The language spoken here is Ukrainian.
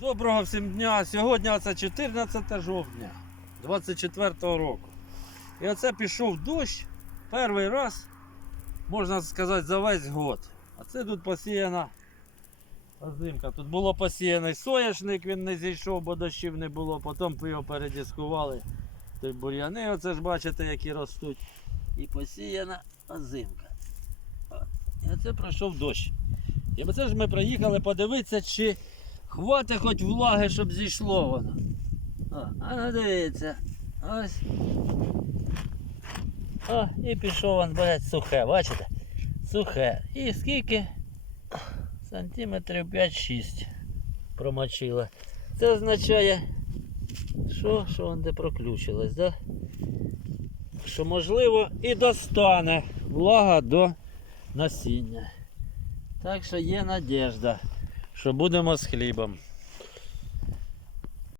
Доброго всім дня. Сьогодні це 14 жовтня 24 року. І оце пішов дощ перший раз, можна сказати, за весь год. А це тут посіяна озимка. Тут було посіяний соняшник, він не зійшов, бо дощів не було. Потім його передіскували. Той бур'яни, оце ж бачите, які ростуть. І посіяна озимка. І оце пройшов дощ. І оце ж ми приїхали подивитися, чи хватить хоч влаги, щоб зійшло воно. А ну дивіться. Ось. О, і пішов він, блядь, сухе, бачите? Сухе. І скільки? Сантиметрів 5-6 промочило. Це означає, що, що он де проключилось, да? Що можливо і достане влага до насіння. Так що є надіжда, що будемо з хлібом.